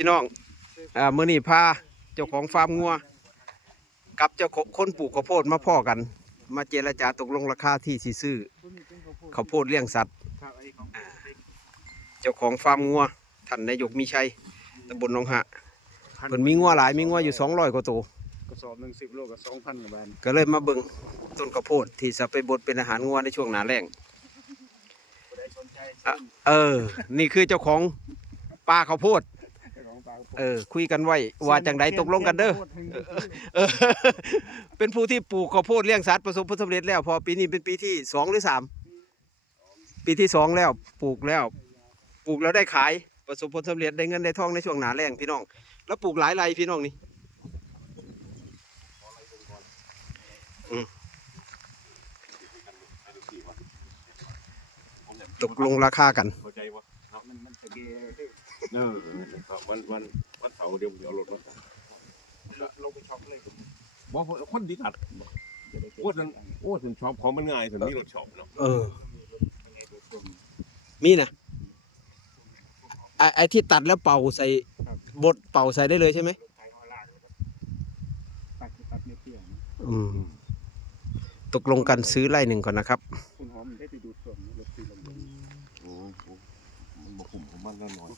พี่น้องมื้อนี้พาเจ้าของฟาร์มงัวกับเจ้าของคนปลูกข้าวโพดมาพ่อกัน มาเจรจาตกลงราคาที่สิซื้อข้าวโพดเลี้ยงสัตว์เจ้าของฟาร์มงัวท่านนายกมีชัยตำบลหนองหะเพิ่นมีงัวหลายมีงัวอยู่200กว่าตัวกระสอบหนึ่ง10 โลกับ2,000 กว่าบาทก็เลยมาเบิ่งต้นข้าวโพดที่จะไปบดเป็นอาหารงัวในช่วงหน้าแล้งนี่คือเจ้าของป่าข้าวโพดคุยกันไว้ว่าจังไดตกลงกันเด้อเป็นผู้ที่ปลูกข้าวโพดเลี้ยงสัตว์ประสบผลสำเร็จแล้วพอปีนี้เป็นปีที่2หรือ3ปีที่2แล้วปลูกแล้วได้ขายประสบผลสำเร็จได้เงินได้ทองในช่วงหน้าแล้งพี่น้องแล้วปลูกหลายไร่พี่น้องนี่ตกลงราคากันเข้าใจว่ามันจะเกวันเสาร์เดี๋ยวรถมาลงไปช็อปเลยบอกคนที่ตัดถึงช็อปของมันง่ายถึงนี่รถช็อปเนาะมีนะไอ้ที่ตัดแล้วเป่าใส่บดเป่าใส่ได้เลยใช่ไหมตกลงกันซื้อไร่หนึ่งก่อนนะครับคุณหอมได้ไปดูส่วนรถที่ลงมันบ่คุ้มของมันแน่นอน